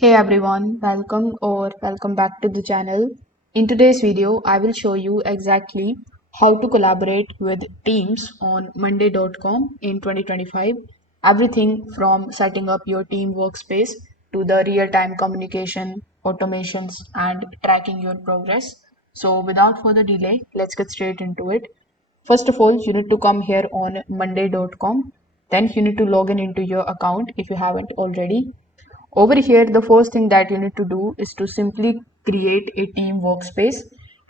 Hey everyone, welcome back to the channel. In today's video, I will show you exactly how to collaborate with Teams on Monday.com in 2025. Everything from setting up your team workspace to the real-time communication, automations, and tracking your progress. So without further delay, let's get straight into it. First of all, you need to come here on Monday.com. Then you need to log in into your account if you haven't already. Over here, the first thing that you need to do is to simply create a team workspace.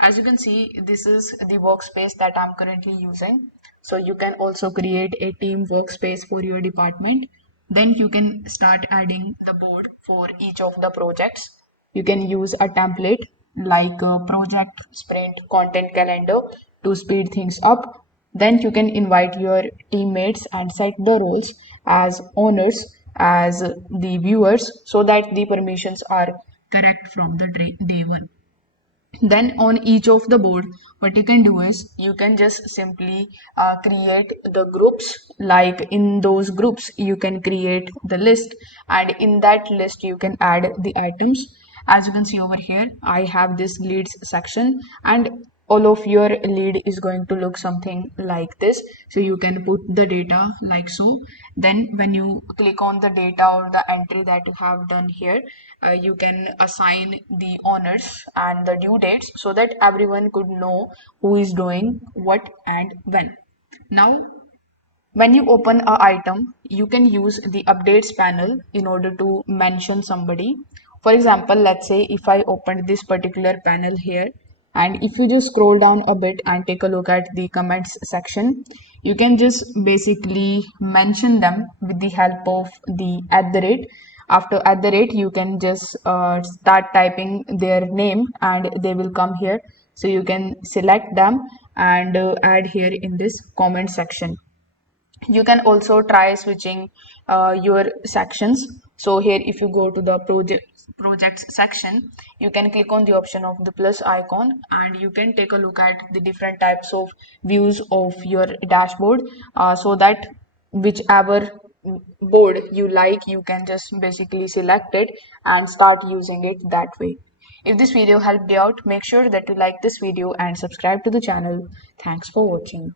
As you can see, this is the workspace that I'm currently using. So you can also create a team workspace for your department. Then you can start adding the board for each of the projects. You can use a template like a project, sprint, content calendar to speed things up. Then you can invite your teammates and set the roles as owners, as the viewers, so that the permissions are correct from the day one. Then on each of the board, what you can do is you can just simply create the groups. Like in those groups you can create the list, and in that list you can add the items. As you can see over here, I have this leads section, and all of your lead is going to look something like this. So you can put the data like so. Then when you click on the data or the entry that you have done here, you can assign the honors and the due dates so that everyone could know who is doing what and when. Now, when you open a item, you can use the updates panel in order to mention somebody. For example, let's say if I opened this particular panel here, and if you just scroll down a bit and take a look at the comments section, you can just basically mention them with the help of the at the rate. After at the rate, you can just start typing their name and they will come here. So you can select them and add here in this comment section. You can also try switching your sections. So here if you go to the projects section, you can click on the option of the plus icon and you can take a look at the different types of views of your dashboard, so that whichever board you like, you can just basically select it and start using it that way. If this video helped you out, make sure that you like this video and subscribe to the channel. Thanks for watching.